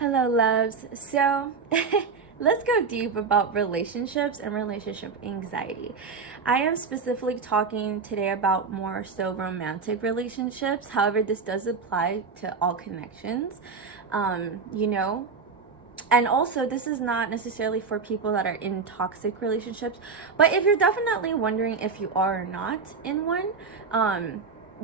Hello, loves. So, let's go deep about relationships and relationship anxiety. I am specifically talking today about more so romantic relationships. However, this does apply to all connections, you know. And also, this is not necessarily for people that are in toxic relationships, but if you're definitely wondering if you are or not in one,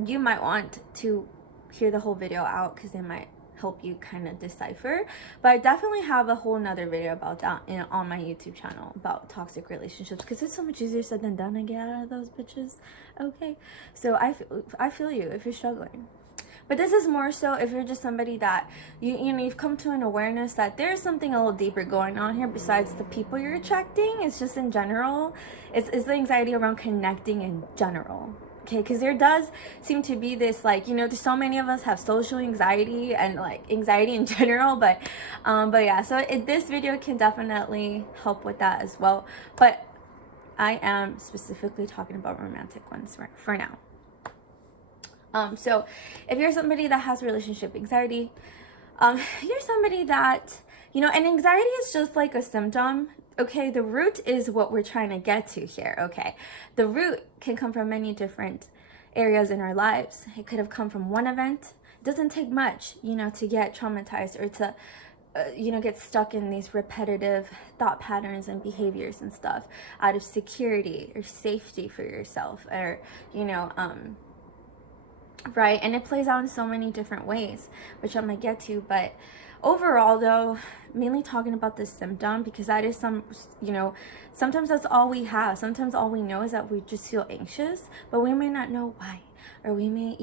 you might want to hear the whole video out because it might help you kind of decipher. But I definitely have a whole nother video about that on my YouTube channel about toxic relationships, because it's so much easier said than done to get out of those bitches. Okay, so I feel you if you're struggling. But this is more so if you're just somebody that you've come to an awareness that there's something a little deeper going on here besides the people you're attracting. It's just in general, it's the anxiety around connecting in general. Okay, because there does seem to be this, like, there's so many of us have social anxiety and like anxiety in general, but yeah, so this video can definitely help with that as well. But I am specifically talking about romantic ones for now. So if you're somebody that has relationship anxiety, you're somebody that, and anxiety is just like a symptom. Okay, the root is what we're trying to get to here. Okay, the root can come from many different areas in our lives. It could have come from one event. It doesn't take much, to get traumatized or to, get stuck in these repetitive thought patterns and behaviors and stuff out of security or safety for yourself, or, right? And it plays out in so many different ways, which I'm gonna get to. But overall, though, mainly talking about the symptom, because that is sometimes that's all we have. Sometimes all we know is that we just feel anxious, but we may not know why, or we may,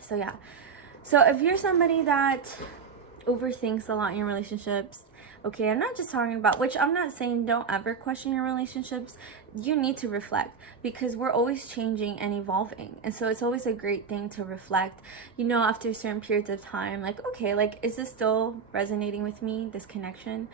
so yeah. So if you're somebody that overthinks a lot in your relationships, okay, I'm not just talking about, which I'm not saying don't ever question your relationships. You need to reflect, because we're always changing and evolving, and so it's always a great thing to reflect, after certain periods of time, like, okay, like, is this still resonating with me, this connection?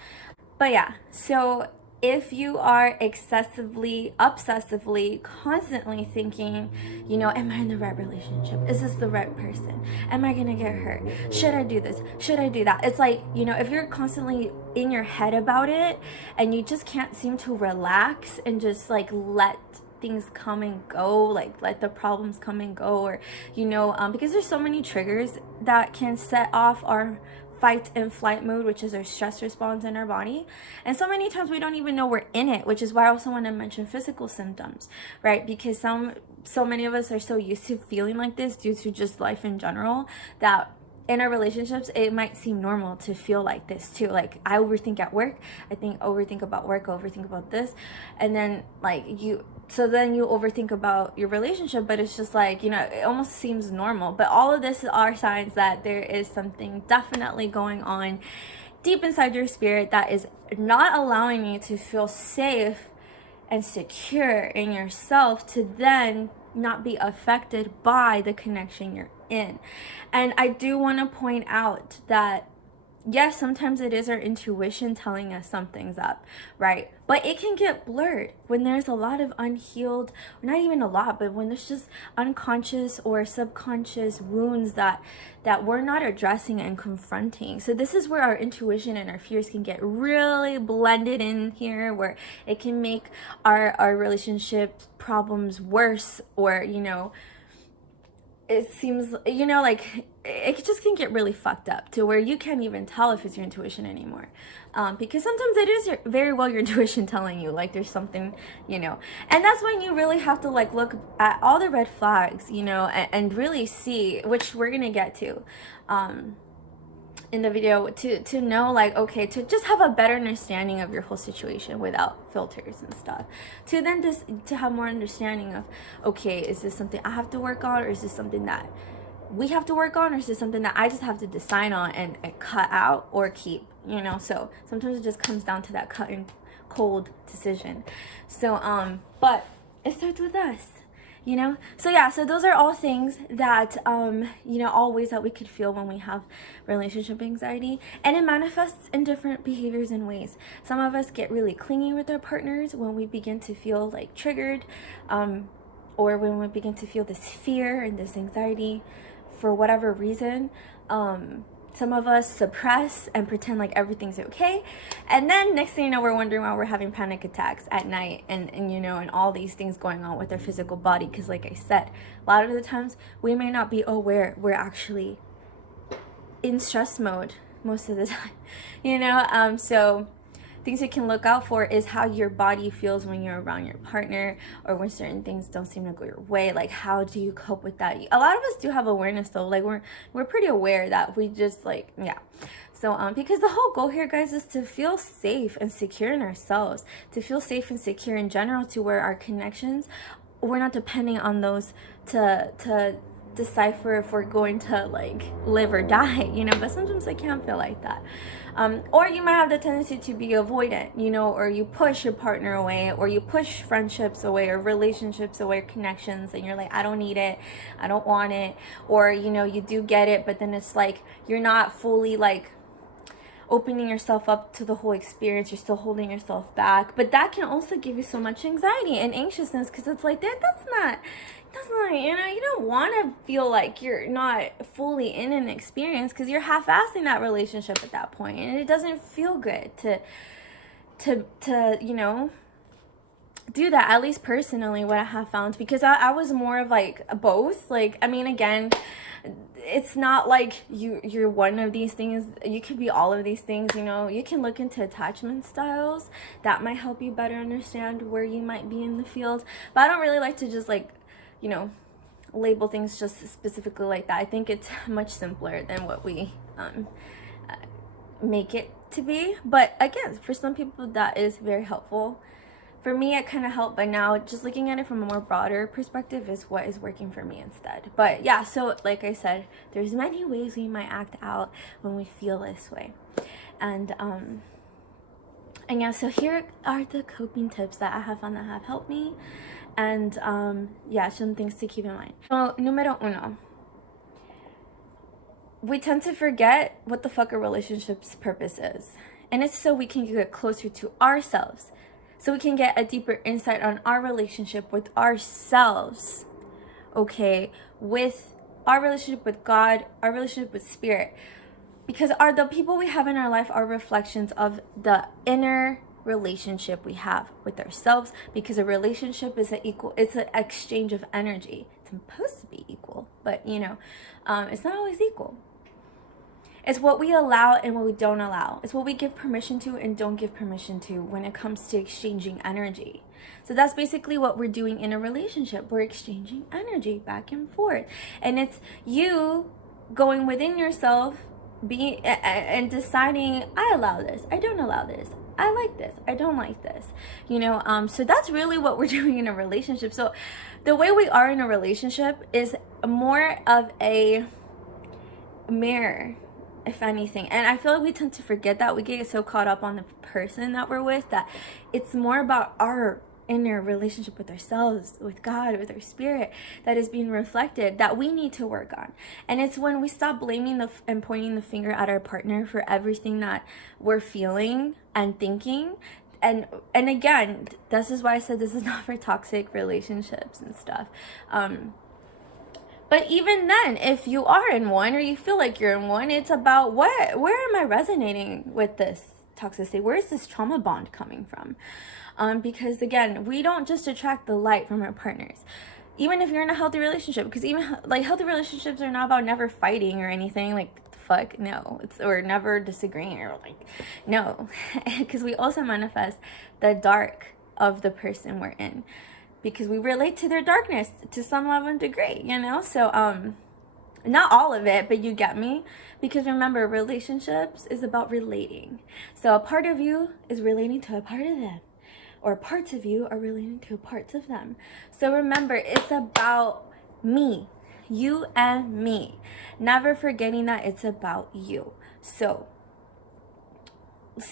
But yeah, so if you are excessively, obsessively, constantly thinking, am I in the right relationship? Is this the right person? Am I gonna get hurt? Should I do this? Should I do that? It's like, if you're constantly in your head about it and you just can't seem to relax and just like let things come and go, like let the problems come and go, or, because there's so many triggers that can set off our fight and flight mode, which is our stress response in our body. And so many times we don't even know we're in it, which is why I also want to mention physical symptoms, right? Because so many of us are so used to feeling like this due to just life in general, that in our relationships, it might seem normal to feel like this too. Like, I overthink at work, overthink about work, overthink about this, and then then you overthink about your relationship, but it's just like, it almost seems normal. But all of this are signs that there is something definitely going on deep inside your spirit that is not allowing you to feel safe and secure in yourself, to then not be affected by the connection you're in. And I do want to point out that yes, sometimes it is our intuition telling us something's up, right? But it can get blurred when there's a lot of unhealed, or not even a lot, but when there's just unconscious or subconscious wounds that we're not addressing and confronting. So this is where our intuition and our fears can get really blended in here, where it can make our relationship problems worse, or, it seems, like it just can get really fucked up to where you can't even tell if it's your intuition anymore. Because sometimes it is very well your intuition telling you, like, there's something, and that's when you really have to, like, look at all the red flags, and really see, which we're gonna get to in the video, to know, like, okay, to just have a better understanding of your whole situation without filters and stuff, to then just to have more understanding of, okay, is this something I have to work on, or is this something that we have to work on, or is this something that I just have to decide on and cut out or keep, so sometimes it just comes down to that cut and cold decision. So but it starts with us. So yeah, so those are all things that all ways that we could feel when we have relationship anxiety, and it manifests in different behaviors and ways. Some of us get really clingy with our partners when we begin to feel like triggered, or when we begin to feel this fear and this anxiety for whatever reason. Some of us suppress and pretend like everything's okay. And then next thing you know, we're wondering why we're having panic attacks at night and you know, and all these things going on with our physical body. Because like I said, a lot of the times we may not be aware we're actually in stress mode most of the time, you know? So things you can look out for is how your body feels when you're around your partner, or when certain things don't seem to go your way. Like, how do you cope with that? A lot of us do have awareness though. Like we're pretty aware that we just like, yeah. So because the whole goal here, guys, is to feel safe and secure in ourselves, to feel safe and secure in general, to where our connections, we're not depending on those to decipher if we're going to like live or die, you know. But sometimes I can't feel like that. Or you might have the tendency to be avoidant, you know, or you push your partner away, or you push friendships away, or relationships away, or connections, and you're like, I don't need it, I don't want it. Or, you know, you do get it, but then it's like you're not fully like opening yourself up to the whole experience. You're still holding yourself back. But that can also give you so much anxiety and anxiousness, because it's like that's not, you know, you don't want to feel like you're not fully in an experience, because you're half-assing that relationship at that point, and it doesn't feel good to you know, do that. At least personally, what I have found, because I was more of like both. Like, I mean, again, it's not like you're one of these things. You could be all of these things, you know. You can look into attachment styles. That might help you better understand where you might be in the field. But I don't really like to just like, you know, label things just specifically like that. I think it's much simpler than what we make it to be. But again, for some people that is very helpful. For me, it kind of helped, but now just looking at it from a more broader perspective is what is working for me instead. But yeah, so like I said, there's many ways we might act out when we feel this way. And yeah, so here are the coping tips that I have found that have helped me. And yeah, some things to keep in mind. So, numero uno. We tend to forget what the fuck a relationship's purpose is. And it's so we can get closer to ourselves. So we can get a deeper insight on our relationship with ourselves. Okay? With our relationship with God, our relationship with Spirit. Because the people we have in our life are reflections of the inner relationship we have with ourselves, because a relationship is it's an exchange of energy. It's supposed to be equal, but you know, it's not always equal. It's what we allow and what we don't allow. It's what we give permission to and don't give permission to when it comes to exchanging energy. So that's basically what we're doing in a relationship. We're exchanging energy back and forth, and it's you going within yourself, being and deciding, I allow this, I don't allow this, I like this, I don't like this, you know. So that's really what we're doing in a relationship. So the way we are in a relationship is more of a mirror, if anything. And I feel like we tend to forget that. We get so caught up on the person that we're with that it's more about our inner relationship with ourselves, with God, with our spirit, that is being reflected, that we need to work on. And it's when we stop blaming and pointing the finger at our partner for everything that we're feeling and thinking. And again, this is why I said this is not for toxic relationships and stuff. But even then, if you are in one, or you feel like you're in one, it's about where am I resonating with this toxicity? Where is this trauma bond coming from? Because again, we don't just attract the light from our partners. Even if you're in a healthy relationship, because even like healthy relationships are not about never fighting or anything. Like, fuck no, or never disagreeing, or like, no, because we also manifest the dark of the person we're in, because we relate to their darkness to some level and degree, you know. So not all of it, but you get me. Because remember, relationships is about relating. So a part of you is relating to a part of them, or parts of you are relating to parts of them. So remember, it's about me, you and me. Never forgetting that it's about you. So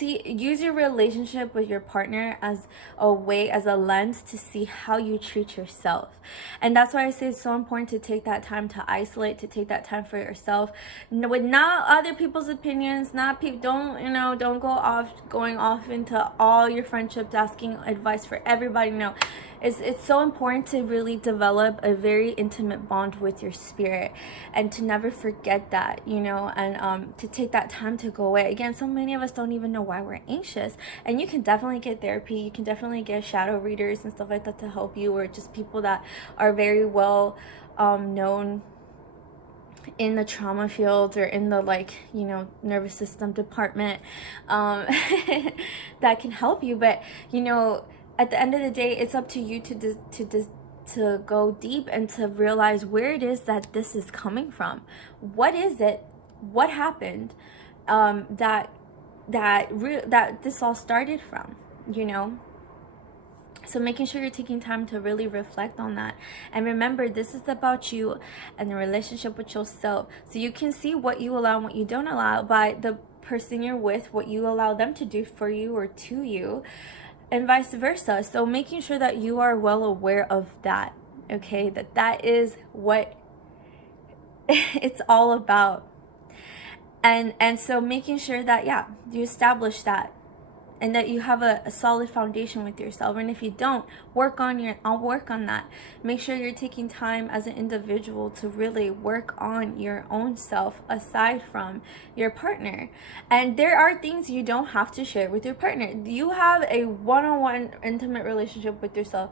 use your relationship with your partner as a way, as a lens to see how you treat yourself. And that's why I say it's so important to take that time to isolate, to take that time for yourself, with not other people's opinions, not people. Don't go off going off into all your friendships asking advice for everybody. No, It's so important to really develop a very intimate bond with your spirit, and to never forget that, you know, and to take that time to go away. Again, so many of us don't even know why we're anxious, and you can definitely get therapy, you can definitely get shadow readers and stuff like that to help you, or just people that are very well known in the trauma field, or in the, like, you know, nervous system department, that can help you. But, you know, at the end of the day, it's up to you to go deep and to realize where it is that this is coming from. What is it? What happened? That this all started from, you know. So making sure you're taking time to really reflect on that. And remember, this is about you and the relationship with yourself. So you can see what you allow and what you don't allow by the person you're with, what you allow them to do for you or to you, and vice versa. So making sure that you are well aware of that, okay? That is what it's all about. And so making sure that, yeah, you establish that, and that you have a solid foundation with yourself. And if you don't, I'll work on that. Make sure you're taking time as an individual to really work on your own self aside from your partner. And there are things you don't have to share with your partner. You have a one-on-one intimate relationship with yourself.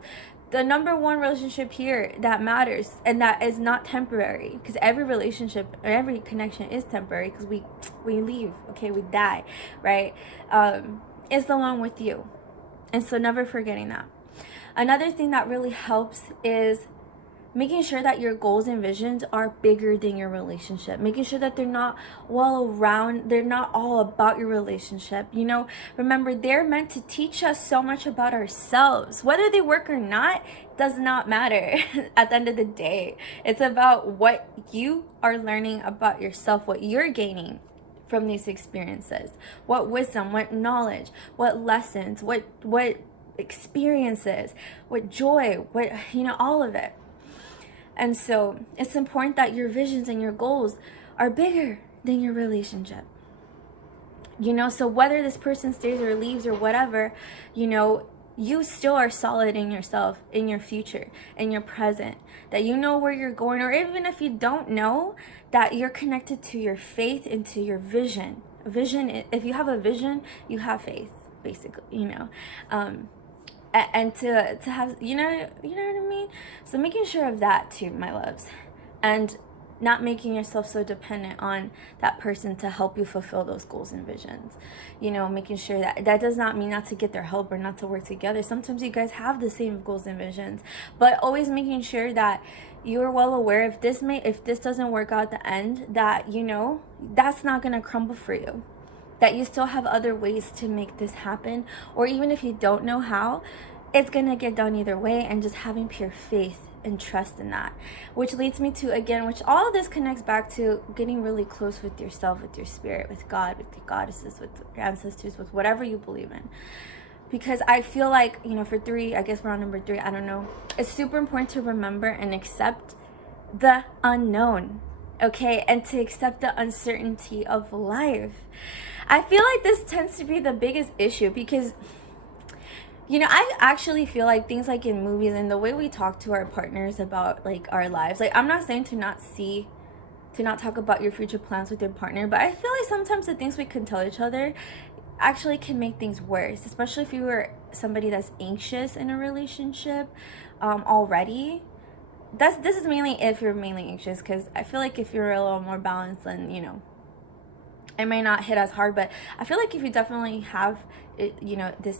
The number one relationship here that matters, and that is not temporary, because every relationship or every connection is temporary, because we leave, okay, we die, right? Is the one with you. And so never forgetting that. Another thing that really helps is making sure that your goals and visions are bigger than your relationship. Making sure that they're not they're not all about your relationship. You know, remember, they're meant to teach us so much about ourselves. Whether they work or not does not matter at the end of the day. It's about what you are learning about yourself, what you're gaining from these experiences, what wisdom, what knowledge, what lessons, what experiences, what joy, what, you know, all of it. And so it's important that your visions and your goals are bigger than your relationship, you know. So whether this person stays or leaves or whatever, you know, you still are solid in yourself, in your future, in your present, that you know where you're going. Or even if you don't know, that you're connected to your faith and to your vision. If you have a vision, you have faith, basically, you know. And to have, you know what I mean? So making sure of that too, my loves. And not making yourself so dependent on that person to help you fulfill those goals and visions. You know, making sure that does not mean not to get their help or not to work together. Sometimes you guys have the same goals and visions, but always making sure that you're well aware, if this doesn't work out at the end, that, you know, that's not going to crumble for you. That you still have other ways to make this happen. Or even if you don't know how, it's going to get done either way. And just having pure faith and trust in that, which leads me to, again, which all of this connects back to getting really close with yourself, with your spirit, with God, with the goddesses, with your ancestors, with whatever you believe in. Because I feel like, you know, for 3, I guess we're on number 3, I don't know, it's super important to remember and accept the unknown, okay, and to accept the uncertainty of life. I feel like this tends to be the biggest issue, because, you know, I actually feel like things like in movies and the way we talk to our partners about, like, our lives, like, I'm not saying to not talk about your future plans with your partner, but I feel like sometimes the things we can tell each other actually can make things worse, especially if you were somebody that's anxious in a relationship already. This is mainly if you're mainly anxious, because I feel like if you're a little more balanced, then, you know, it may not hit as hard. But I feel like if you definitely have it, you know, this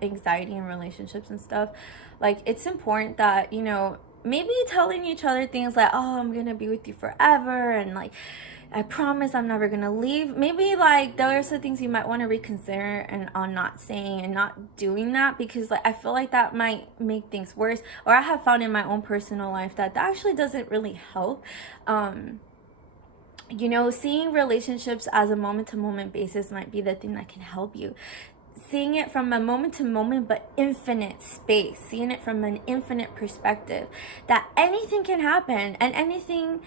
anxiety in relationships and stuff, like, it's important that, you know, maybe telling each other things like, oh, I'm gonna be with you forever, and like, I promise I'm never gonna leave. Maybe, like, those are things you might want to reconsider and on not saying and not doing that, because, like, I feel like that might make things worse. Or I have found in my own personal life that actually doesn't really help. You know, seeing relationships as a moment-to-moment basis might be the thing that can help you. Seeing it from a moment-to-moment but infinite space, seeing it from an infinite perspective, that anything can happen, and anything,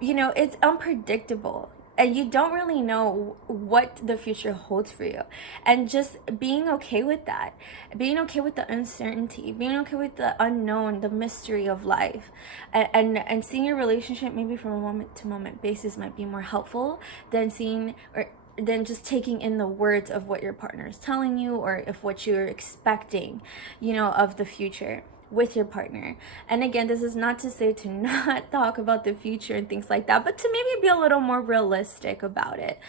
you know, it's unpredictable. and you don't really know what the future holds for you. And just being okay with that, being okay with the uncertainty, being okay with the unknown, the mystery of life, and seeing your relationship maybe from a moment to moment basis might be more helpful than seeing or than just taking in the words of what your partner is telling you, or if what you're expecting, you know, of the future with your partner. And again, this is not to say to not talk about the future and things like that, but to maybe be a little more realistic about it.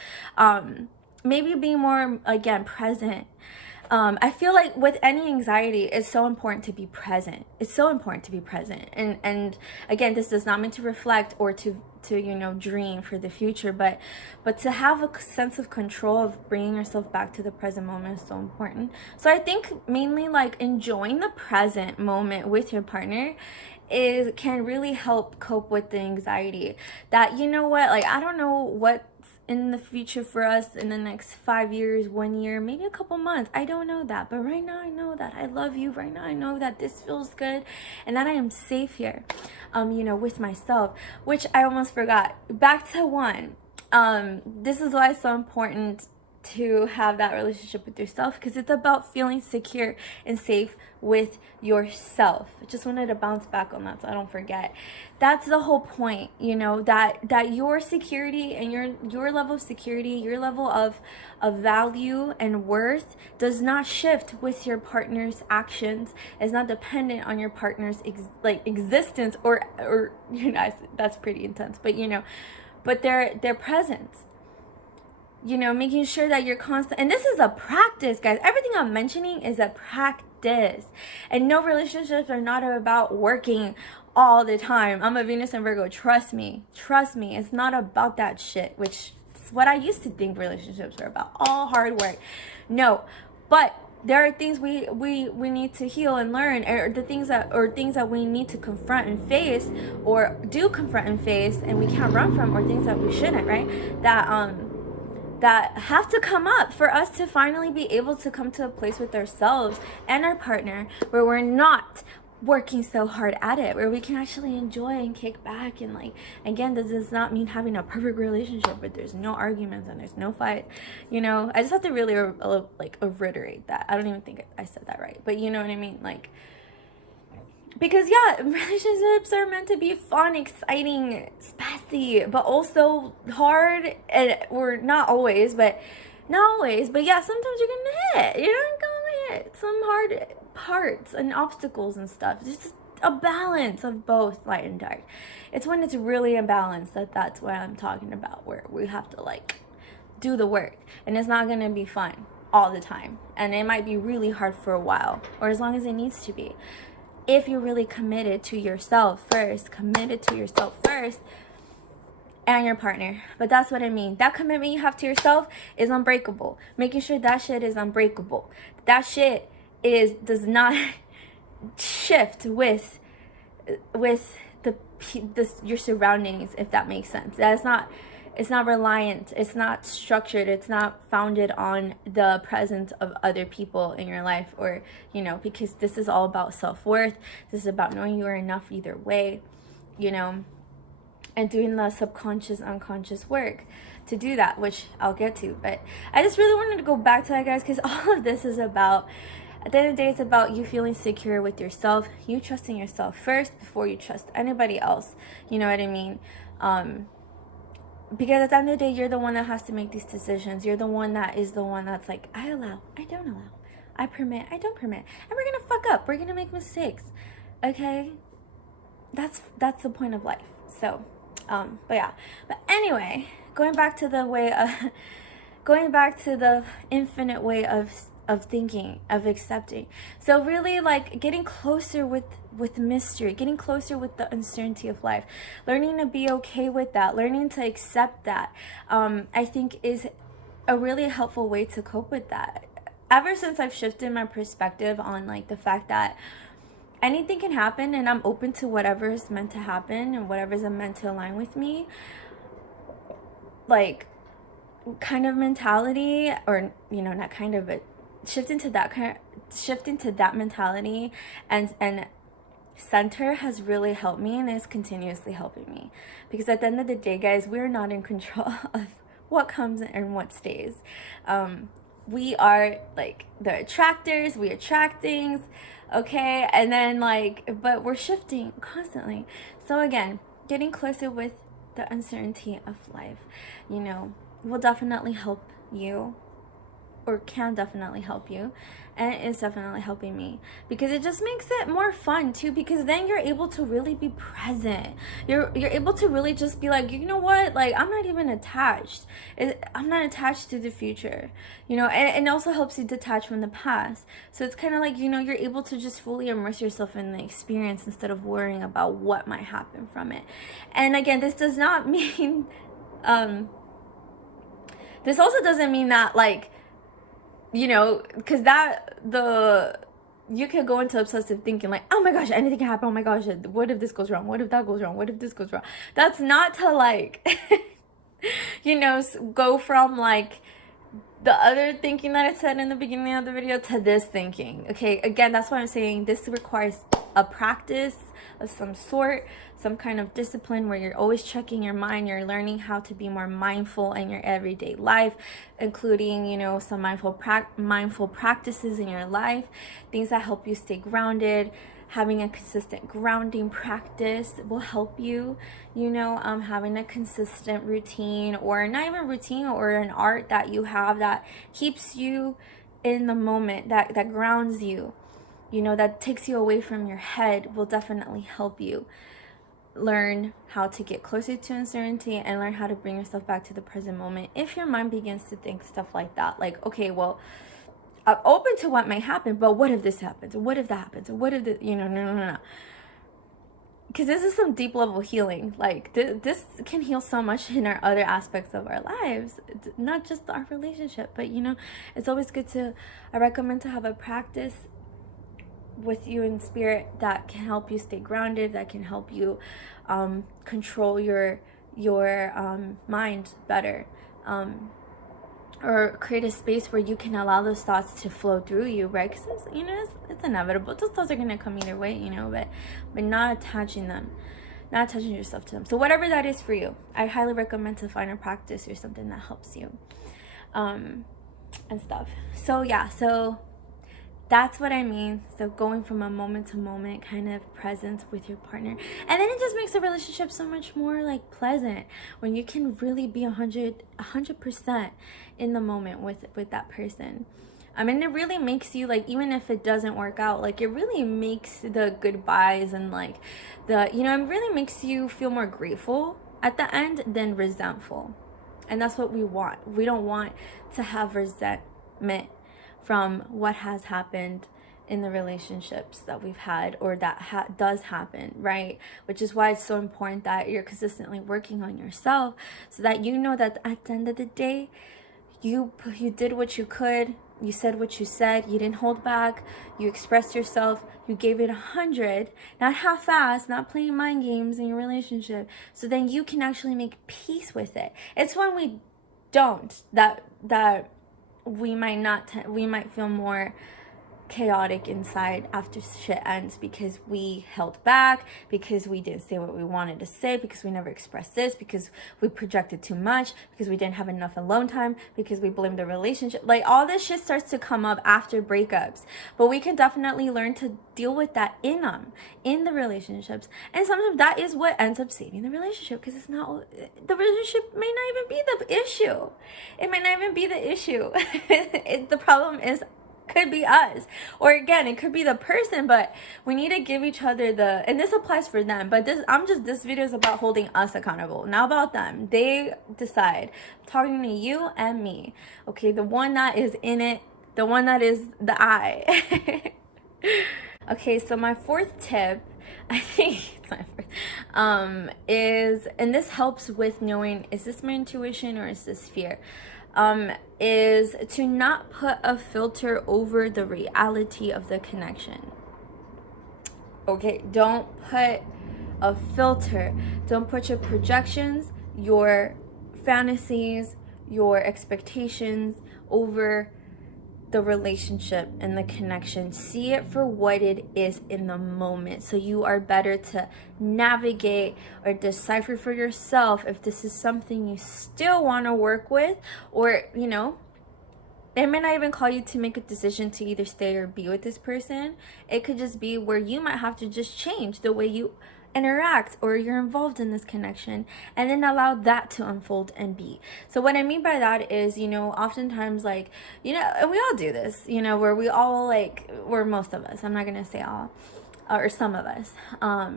Maybe be more, again, present. I feel like with any anxiety, it's so important to be present. It's so important to be present. And again, this does not mean to reflect or to you know, dream for the future, but to have a sense of control of bringing yourself back to the present moment is so important. So I think mainly like enjoying the present moment with your partner can really help cope with the anxiety that, you know what, like, I don't know what's in the future for us in the next 5 years, 1 year, maybe a couple months. I don't know that, but right now I know that I love you. Right now I know that this feels good and that I am safe here, you know, with myself, which I almost forgot. Back to one. This is why it's so important to have that relationship with yourself, because it's about feeling secure and safe with yourself. I just wanted to bounce back on that so I don't forget. That's the whole point, you know, that your security and your level of security, your level of value and worth does not shift with your partner's actions. It's not dependent on your partner's existence or you know, that's pretty intense, but you know, but their presence. You know, making sure that you're constant. And this is a practice, guys. Everything I'm mentioning is a practice. And no, relationships are not about working all the time. I'm a Venus and Virgo. Trust me. Trust me. It's not about that shit, which is what I used to think relationships were about. All hard work. No. But there are things we need to heal and learn, or things that we need to confront and face, or do confront and face, and we can't run from, or things that we shouldn't, right? That have to come up for us to finally be able to come to a place with ourselves and our partner where we're not working so hard at it, where we can actually enjoy and kick back. And like, again, this does not mean having a perfect relationship, but there's no arguments and there's no fight, you know. I just have to really like reiterate that. I don't even think I said that right, but you know what I mean, like, because yeah, relationships are meant to be fun, exciting, spicy, but also hard, or not always, but yeah, sometimes you're gonna hit, some hard parts and obstacles and stuff. It's just a balance of both light and dark. It's when it's really a balance that's what I'm talking about, where we have to like do the work, and it's not gonna be fun all the time, and it might be really hard for a while, or as long as it needs to be. If you're really committed to yourself first and your partner. But that's what I mean. That commitment you have to yourself is unbreakable. Making sure that shit is unbreakable. That shit does not shift with your surroundings, if that makes sense. It's not reliant, it's not structured, it's not founded on the presence of other people in your life, or, you know, because this is all about self-worth. This is about knowing you are enough either way, you know, and doing the subconscious, unconscious work to do that, which I'll get to. But I just really wanted to go back to that, guys, because all of this is about, at the end of the day, it's about you feeling secure with yourself, you trusting yourself first before you trust anybody else. You know what I mean? Because at the end of the day, you're the one that has to make these decisions. You're the one that's like, I allow, I don't allow, I permit, I don't permit, and we're gonna fuck up, we're gonna make mistakes, okay? That's the point of life. So but yeah, but anyway, going back to the infinite way of thinking, of accepting. So really, like, getting closer with mystery, getting closer with the uncertainty of life, learning to be okay with that, learning to accept that, I think is a really helpful way to cope with that. Ever since I've shifted my perspective on like the fact that anything can happen and I'm open to whatever is meant to happen and whatever is meant to align with me, like, kind of mentality, or, you know, not kind of, but shifting to that mentality, and center has really helped me and is continuously helping me, because at the end of the day, guys, we're not in control of what comes and what stays. We are like the attractors, we attract things, okay? And then like, but we're shifting constantly. So again, getting closer with the uncertainty of life, you know, will definitely help you, or can definitely help you, and it is definitely helping me, because it just makes it more fun too, because then you're able to really be present. You're able to really just be like, you know what, like, I'm not even attached. I'm not attached to the future, you know. And it also helps you detach from the past. So it's kind of like, you know, you're able to just fully immerse yourself in the experience instead of worrying about what might happen from it. And again, this does not mean this also doesn't mean that, like, you know, because you can go into obsessive thinking, like, oh my gosh, anything can happen, oh my gosh, what if this goes wrong, what if that goes wrong, what if this goes wrong. That's not to, like, you know, go from like the other thinking that I said in the beginning of the video to this thinking. Okay, again, that's why I'm saying this requires a practice of some sort, some kind of discipline where you're always checking your mind. You're learning how to be more mindful in your everyday life, including, you know, some mindful practices in your life, things that help you stay grounded. Having a consistent grounding practice will help you, you know, having a consistent routine, or not even routine, or an art that you have that keeps you in the moment, that grounds you, you know, that takes you away from your head, will definitely help you learn how to get closer to uncertainty and learn how to bring yourself back to the present moment. If your mind begins to think stuff like that, like, okay, well, I'm open to what may happen, but what if this happens? What if that happens? What if you know, no. Because this is some deep level healing. Like, this can heal so much in our other aspects of our lives, not just our relationship. But, you know, it's always good I recommend to have a practice with you in spirit that can help you stay grounded, that can help you control your mind better. Or create a space where you can allow those thoughts to flow through you, right? Because, you know, it's inevitable. Those thoughts are going to come either way, you know, but not attaching yourself to them. So whatever that is for you, I highly recommend to find a practice or something that helps you, and stuff. So yeah, so that's what I mean. So going from a moment to moment kind of presence with your partner. And then it just makes the relationship so much more like pleasant when you can really be 100% in the moment with that person. I mean, it really makes you, like, even if it doesn't work out, like, it really makes the goodbyes and like you know, it really makes you feel more grateful at the end than resentful. And that's what we want. We don't want to have resentment from what has happened in the relationships that we've had, or that does happen, right? Which is why it's so important that you're consistently working on yourself, so that you know that at the end of the day, you did what you could, you said what you said, you didn't hold back, you expressed yourself, you gave it 100, not half-assed, not playing mind games in your relationship, so then you can actually make peace with it. It's when we don't that we might feel more chaotic inside after shit ends, because we held back, because we didn't say what we wanted to say, because we never expressed this, because we projected too much, because we didn't have enough alone time, because we blamed the relationship. Like, all this shit starts to come up after breakups, but we can definitely learn to deal with that in the relationships. And sometimes that is what ends up saving the relationship, because it's not, the relationship may not even be the issue. It may not even be the issue. The problem could be us, or again, it could be the person, but we need to give each other and this applies for them, but this video is about holding us accountable, not about them. They decide. I'm talking to you and me, okay? The one that is in it, the one that is the I. Okay, so my fourth tip, I think it's my fourth, is, and this helps with knowing, is this my intuition or is this fear? Is to not put a filter over the reality of the connection. Okay, don't put a filter. Don't put your projections, your fantasies, your expectations over the relationship and the connection. See it for what it is in the moment, so you are better to navigate or decipher for yourself if this is something you still want to work with, or they may not even call you to make a decision to either stay or be with this person. It could just be where you might have to just change the way you interact or you're involved in this connection, and then allow that to unfold and be. So what I mean by that is, oftentimes, like, and we all do this, where we all, like, where most of us, I'm not gonna say all, or some of us,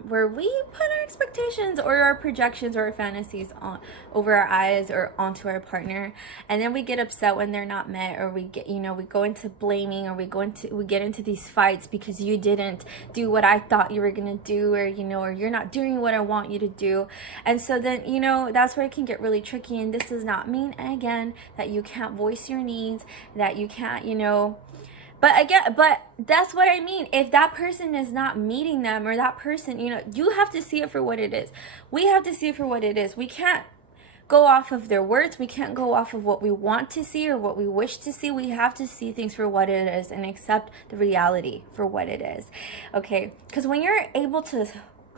where we put our expectations or our projections or our fantasies on over our eyes or onto our partner, and then we get upset when they're not met, or we get, we go into blaming, or we get into these fights because you didn't do what I thought you were gonna do, or or you're not doing what I want you to do. And so then that's where it can get really tricky. And this does not mean, again, that you can't voice your needs, that you can't but that's what I mean. If that person is not meeting them, or that person, you have to see it for what it is. We have to see it for what it is. We can't go off of their words. We can't go off of what we want to see or what we wish to see. We have to see things for what it is and accept the reality for what it is. Okay? Because when you're able to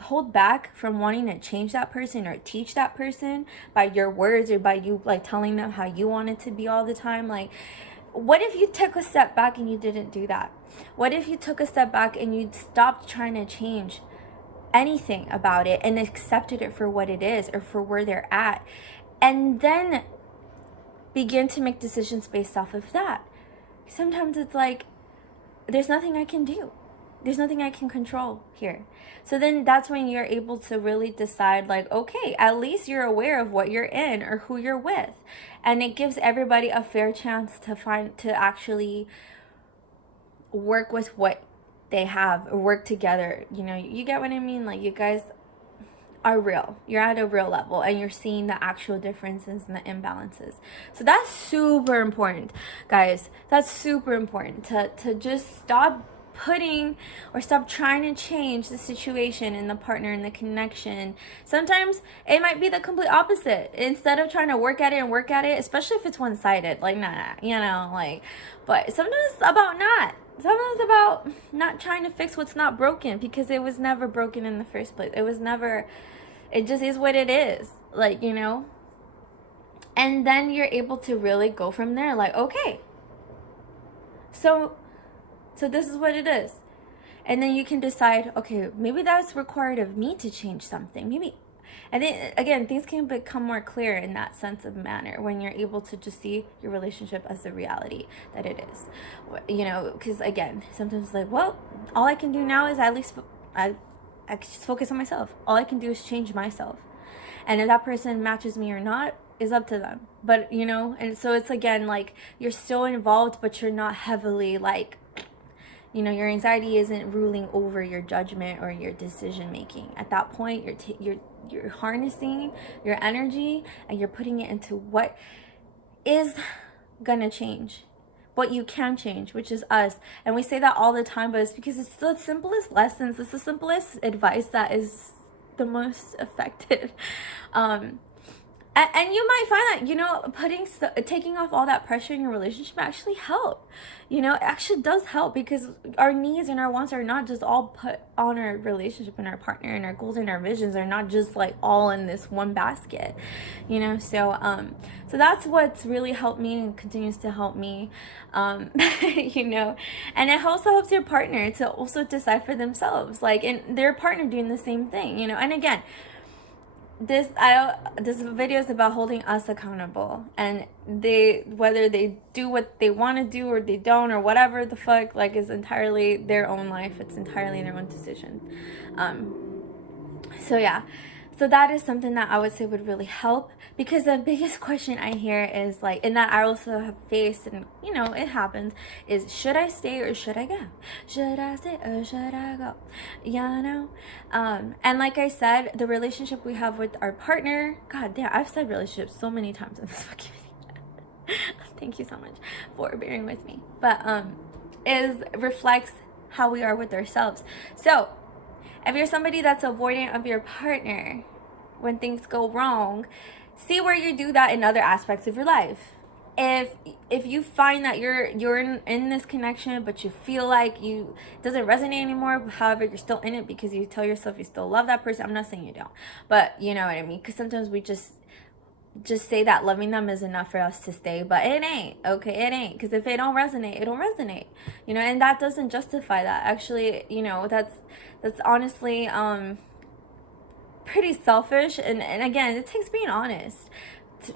hold back from wanting to change that person or teach that person by your words, or by you, like, telling them how you want it to be all the time, like, what if you took a step back and you didn't do that? What if you took a step back and you stopped trying to change anything about it and accepted it for what it is, or for where they're at, and then begin to make decisions based off of that? Sometimes it's like, there's nothing I can do. There's nothing I can control here. So then that's when you're able to really decide, like, okay, at least you're aware of what you're in or who you're with. And it gives everybody a fair chance to actually work with what they have, or work together. You get what I mean? Like, you guys are real. You're at a real level, and you're seeing the actual differences and the imbalances. So that's super important, guys. That's super important to just stop trying to change the situation and the partner and the connection. Sometimes it might be the complete opposite. Instead of trying to work at it, especially if it's one-sided, like, but sometimes it's about not trying to fix what's not broken, because it was never broken in the first place. It just is what it is, and then you're able to really go from there, like, okay, so this is what it is. And then you can decide, okay, maybe that's required of me to change something. Maybe. And then, again, things can become more clear in that sense of manner when you're able to just see your relationship as the reality that it is. Because, again, sometimes it's like, well, all I can do now is at least I can just focus on myself. All I can do is change myself. And if that person matches me or not is up to them. But, and so it's, again, like, you're still involved, but you're not heavily, like, your anxiety isn't ruling over your judgment or your decision making. At that point, you're harnessing your energy, and you're putting it into what is gonna change, what you can change, which is us. And we say that all the time, but it's because it's the simplest lessons. It's the simplest advice that is the most effective. And you might find that, taking off all that pressure in your relationship actually help. It actually does help, because our needs and our wants are not just all put on our relationship and our partner, and our goals and our visions are not just, like, all in this one basket, so that's what's really helped me and continues to help me, and it also helps your partner to also decide for themselves, like, and their partner doing the same thing, and again, this video is about holding us accountable, and whether they do what they want to do or they don't, or whatever the fuck, like, is entirely their own life. It's entirely their own decision. So yeah, so that is something that I would say would really help, because the biggest question I hear is, like, and that I also have faced, and it happens, is, should I stay or should I go? Should I stay or should I go? And like I said, the relationship we have with our partner, god damn, I've said relationship so many times in this fucking video. Thank you so much for bearing with me. But reflects how we are with ourselves. So if you're somebody that's avoidant of your partner when things go wrong, see where you do that in other aspects of your life. if you find that you're in this connection, but you feel like you doesn't resonate anymore, however you're still in it because you tell yourself you still love that person. I'm not saying you don't, but you know what I mean, because sometimes we just say that loving them is enough for us to stay, but it ain't. Okay, it ain't, because if it don't resonate, it don't resonate, you know. And that doesn't justify that. Actually, you know, that's honestly pretty selfish. And again, it takes being honest,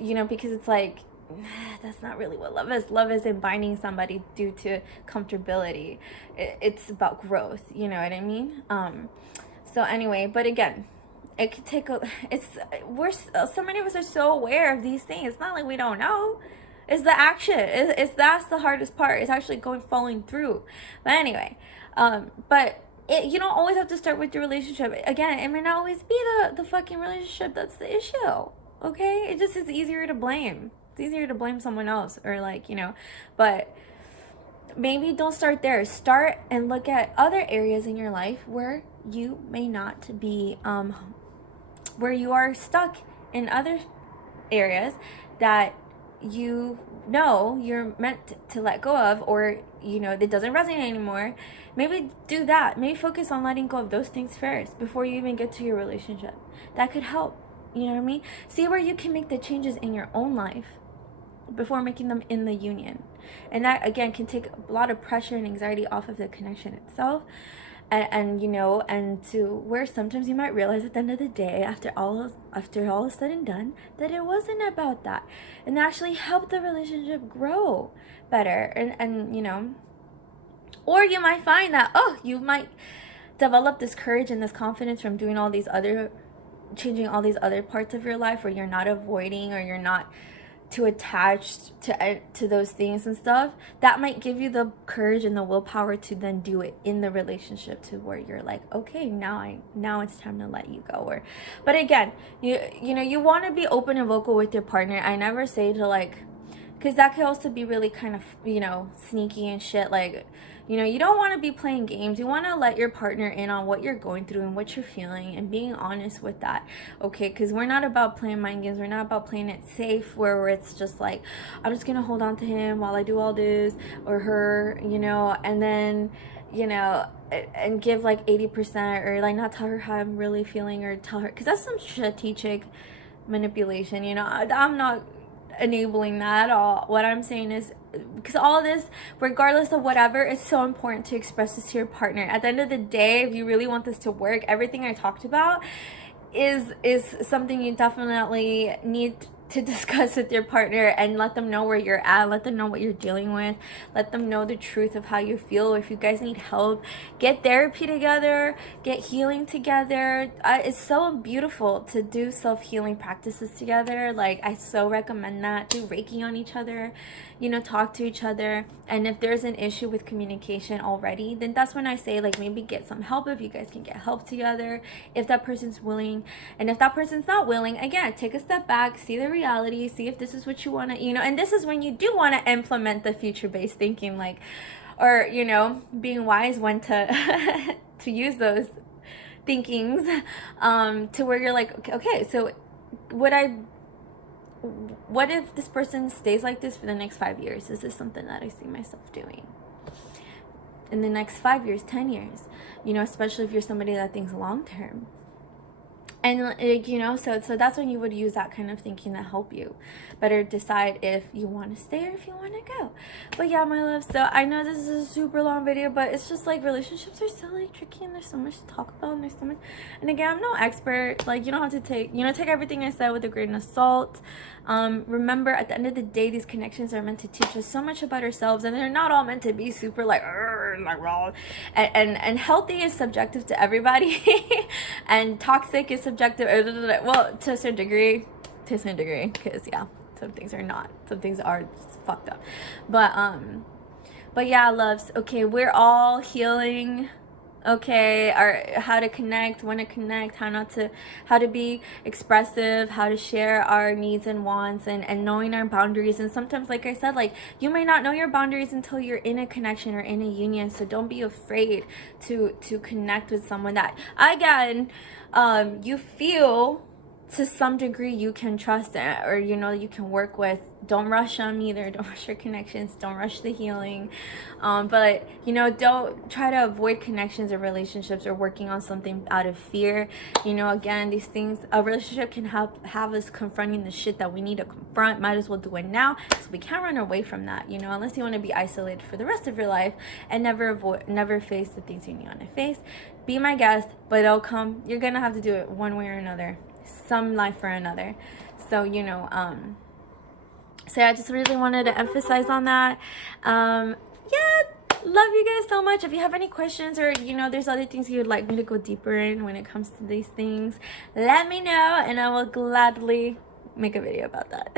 you know, because it's like, that's not really what love is. Love isn't binding somebody due to comfortability. It's about growth, you know what I mean? So anyway, but again, it could take a, we're so many of us are so aware of these things. It's not like we don't know. It's the action. That's the hardest part. It's actually following through. But anyway, but you don't always have to start with your relationship. Again, it may not always be the fucking relationship that's the issue. Okay, it just is easier to blame. It's easier to blame someone else, or like, you know, but maybe don't start there. Start and look at other areas in your life where you may not be, where you are stuck in other areas that you know you're meant to let go of, or you know that doesn't resonate anymore. Maybe do that. Maybe focus on letting go of those things first before you even get to your relationship. That could help. You know what I mean? See where you can make the changes in your own life before making them in the union. And that again can take a lot of pressure and anxiety off of the connection itself. And you know, and to where sometimes you might realize at the end of the day, after all is said and done, that it wasn't about that, and actually help the relationship grow better. And you know, or you might find that, oh, you might develop this courage and this confidence from doing all these other, changing all these other parts of your life, where you're not avoiding, or you're not too attached to those things and stuff. That might give you the courage and the willpower to then do it in the relationship, to where you're like, okay, now it's time to let you go. Or, but again, you know, you want to be open and vocal with your partner. I never say to like, because that could also be really kind of, you know, sneaky and shit. Like, you know, you don't want to be playing games. You want to let your partner in on what you're going through and what you're feeling, and being honest with that, okay? Because we're not about playing mind games. We're not about playing it safe, where it's just like, I'm just going to hold on to him while I do all this, or her, you know, and then, you know, and give like 80%, or like not tell her how I'm really feeling, or tell her, because that's some strategic manipulation, you know. I'm not enabling that at all. What I'm saying is, because all this, regardless of whatever, it's so important to express this to your partner. At the end of the day, if you really want this to work, everything I talked about is something you definitely need to discuss with your partner, and let them know where you're at, let them know what you're dealing with, let them know the truth of how you feel. If you guys need help, get therapy together, get healing together. It's so beautiful to do self-healing practices together. Like, I so recommend that. Do Reiki on each other, you know, talk to each other. And if there's an issue with communication already, then that's when I say, like, maybe get some help, if you guys can get help together, if that person's willing. And if that person's not willing, again, take a step back, see the reality, see if this is what you want to, you know. And this is when you do want to implement the future-based thinking, like, or, you know, being wise when to to use those thinkings, to where you're like, okay, so what if this person stays like this for the next 5 years? Is this something that I see myself doing in the next 5 years, 10 years? You know, especially if you're somebody that thinks long term. And like, you know, so that's when you would use that kind of thinking to help you better decide if you want to stay or if you want to go. But yeah, my love, so I know this is a super long video, but it's just like, relationships are so like tricky, and there's so much to talk about, and there's so much. And again, I'm no expert. Like, you don't have to take, you know, take everything I said with a grain of salt. Remember, at the end of the day, these connections are meant to teach us so much about ourselves, and they're not all meant to be super like wrong. And healthy is subjective to everybody, and toxic is subjective, well, to a certain degree, because yeah, some things are not, some things are just fucked up. But yeah, loves, okay, we're all healing, okay, our how to connect, when to connect, how to be expressive, how to share our needs and wants, and knowing our boundaries. And sometimes, like I said, like, you may not know your boundaries until you're in a connection or in a union. So don't be afraid to connect with someone that, again, you feel to some degree you can trust it, or you know, you can work with. Don't rush them either. Don't rush your connections. Don't rush the healing. But you know, don't try to avoid connections or relationships or working on something out of fear. You know, again, these things, a relationship can have us confronting the shit that we need to confront. Might as well do it now, so we can't run away from that, you know, unless you want to be isolated for the rest of your life and never face the things you need to face. Be my guest, but it'll come. You're gonna have to do it one way or another, some life or another. So you know, so I just really wanted to emphasize on that. Yeah, love you guys so much. If you have any questions, or you know, there's other things you would like me to go deeper in when it comes to these things, let me know and I will gladly make a video about that.